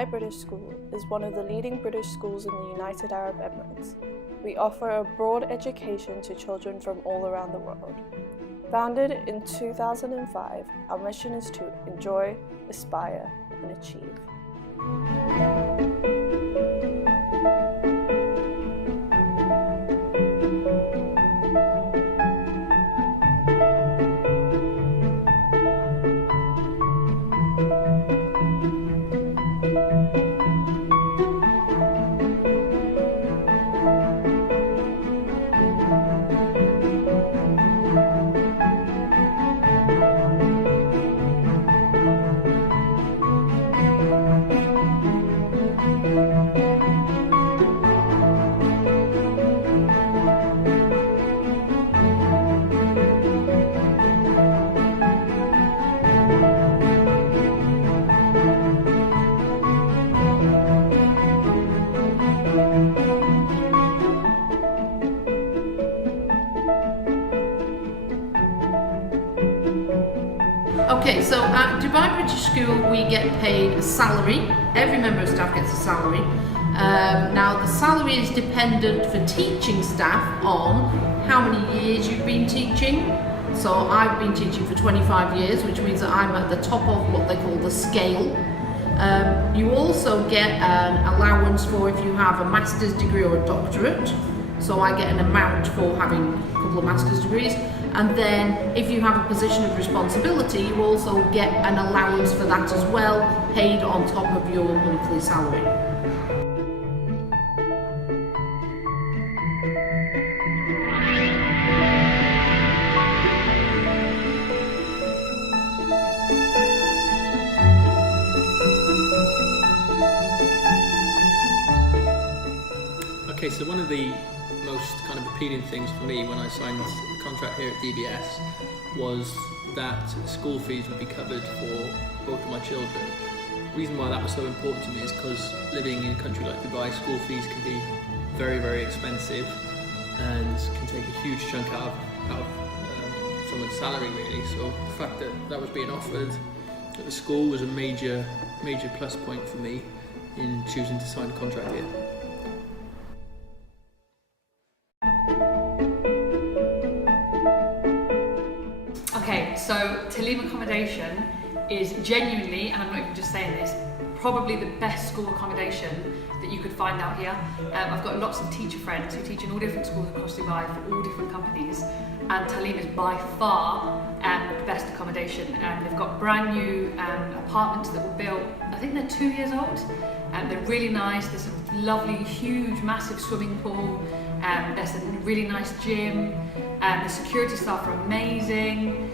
Dubai British School is one of the leading British schools in the United Arab Emirates. We offer a broad education to children from all around the world. Founded in 2005, our mission is to enjoy, aspire, and achieve. Okay, so at Dubai British School we get paid a salary. Every member of staff gets a salary. Now the salary is dependent for teaching staff on how many years you've been teaching. So I've been teaching for 25 years, which means that I'm at the top of what they call the scale. You also get an allowance for if you have a master's degree or a doctorate. So I get an amount for having a couple of master's degrees. And then if you have a position of responsibility, you also get an allowance for that as well, paid on top of your monthly salary. Okay, so one of the most kind of appealing things for me when I signed a contract here at DBS was that school fees would be covered for both of my children. The reason why that was so important to me is because living in a country like Dubai, school fees can be very, very expensive and can take a huge chunk out of someone's salary really. So the fact that that was being offered at the school was a major plus point for me in choosing to sign a contract here. Okay, so Talim accommodation is genuinely, and I'm not even just saying this, probably the best school accommodation that you could find out here. I've got lots of teacher friends who teach in all different schools across Dubai for all different companies, and Talim is by far the best accommodation. They've got brand new apartments that were built, I think they're 2 years old, and they're really nice. There's a lovely, huge, massive swimming pool, there's a really nice gym, the security staff are amazing.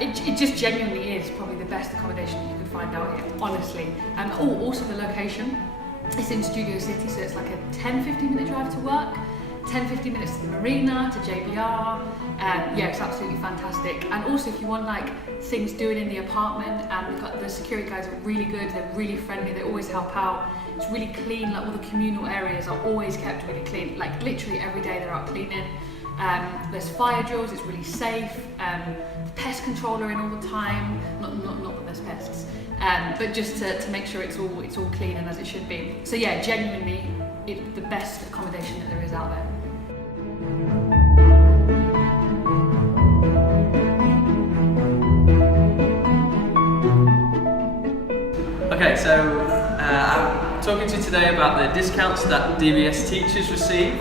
It just genuinely is probably the best accommodation you could find out here, honestly. Also the location. It's in Studio City, so it's like a 10-15 minute drive to work, 10-15 minutes to the marina, to JBR. Yeah, it's absolutely fantastic. And also if you want like things doing in the apartment, we've got the security guys are really good, they're really friendly, they always help out. It's really clean, like all the communal areas are always kept really clean, like literally every day they're out cleaning. There's fire drills, it's really safe. The pest controller in all the time, not that there's pests, but just to make sure it's all clean and as it should be. So yeah, genuinely, it's the best accommodation that there is out there. Okay, so I'm talking to you today about the discounts that DBS teachers receive.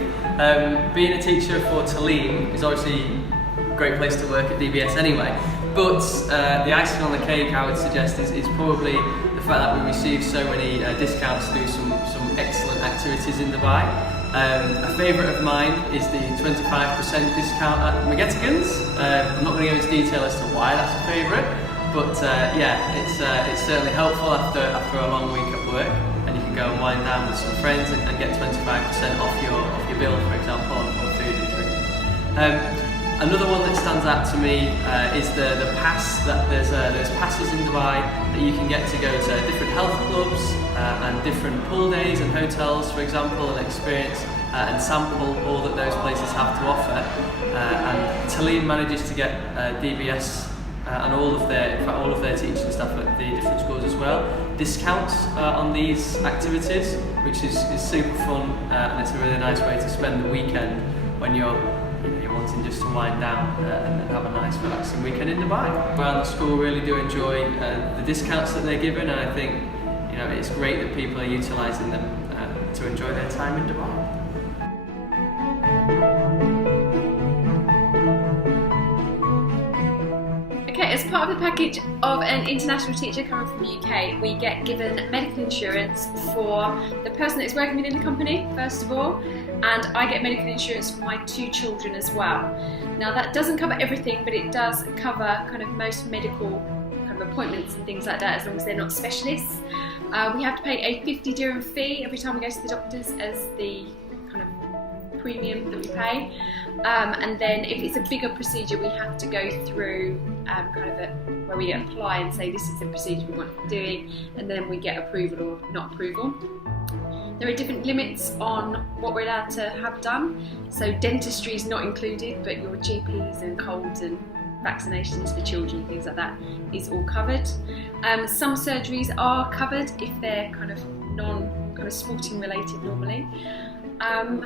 Being a teacher for Talim is obviously a great place to work at DBS anyway, but the icing on the cake I would suggest is probably the fact that we receive so many discounts through some excellent activities in Dubai. A favourite of mine is the 25% discount at McGettigan's. I'm not going to go into detail as to why that's a favourite, but yeah, it's certainly helpful after a long week at work, and you can go and wind down with some friends and get 25% off your bill, for example, on food and drinks. Another one that stands out to me is the pass. That there's passes in Dubai that you can get to go to different health clubs and different pool days and hotels, for example, and experience and sample all that those places have to offer. And Talim manages to get DBS and all of their teaching staff at the different schools as well. Discounts on these activities, which is super fun, and it's a really nice way to spend the weekend when you're wanting just to wind down and have a nice relaxing weekend in Dubai. Well, the school really do enjoy the discounts that they're given, and I think it's great that people are utilising them to enjoy their time in Dubai. Okay, as part of the package of an international teacher coming from the UK, we get given medical insurance for the person that's working within the company, first of all, and I get medical insurance for my 2 children as well. Now that doesn't cover everything, but it does cover kind of most medical kind of appointments and things like that, as long as they're not specialists. We have to pay a 50 dirham fee every time we go to the doctors as the kind of premium that we pay, and then if it's a bigger procedure we have to go through where we apply and say this is the procedure we want doing, and then we get approval or not approval. There are different limits on what we're allowed to have done, so dentistry is not included, but your GPs and colds and vaccinations for children, things like that, is all covered. Some surgeries are covered if they're kind of sporting related normally. And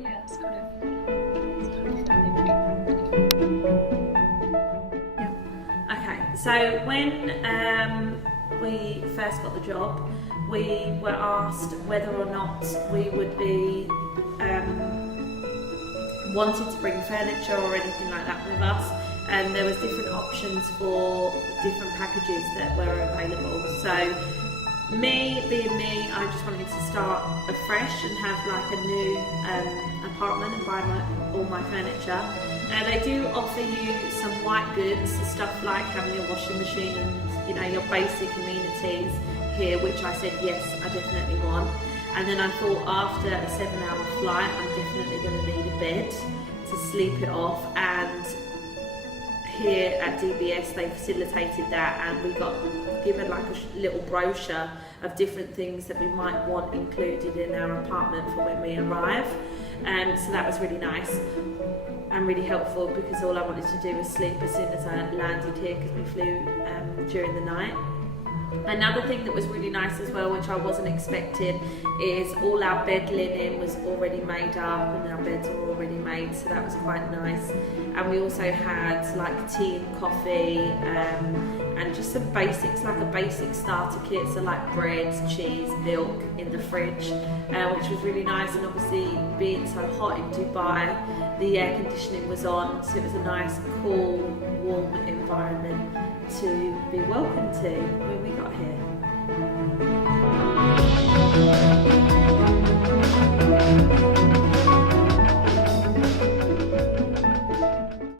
yeah, it's kind of Okay, so when we first got the job, we were asked whether or not we would be wanted to bring furniture or anything like that with us, and there was different options for different packages that were available. So me being me, I just wanted to start afresh and have like a new apartment and buy all my furniture. They do offer you some white goods, stuff like having your washing machine and your basic amenities here, which I said yes, I definitely want. And then I thought after a 7-hour flight, I'm definitely going to need a bed to sleep it off, and here at DBS they facilitated that, and we got given like a little brochure of different things that we might want included in our apartment for when we arrive, and so that was really nice and really helpful, because all I wanted to do was sleep as soon as I landed here, because we flew during the night. Another thing that was really nice as well, which I wasn't expecting, is all our bed linen was already made up and our beds were already made, so that was quite nice. And we also had like tea and coffee and just some basics, like a basic starter kit, so like bread, cheese, milk in the fridge, which was really nice. And obviously being so hot in Dubai, the air conditioning was on, so it was a nice, cool, warm environment to be welcome to when we got here.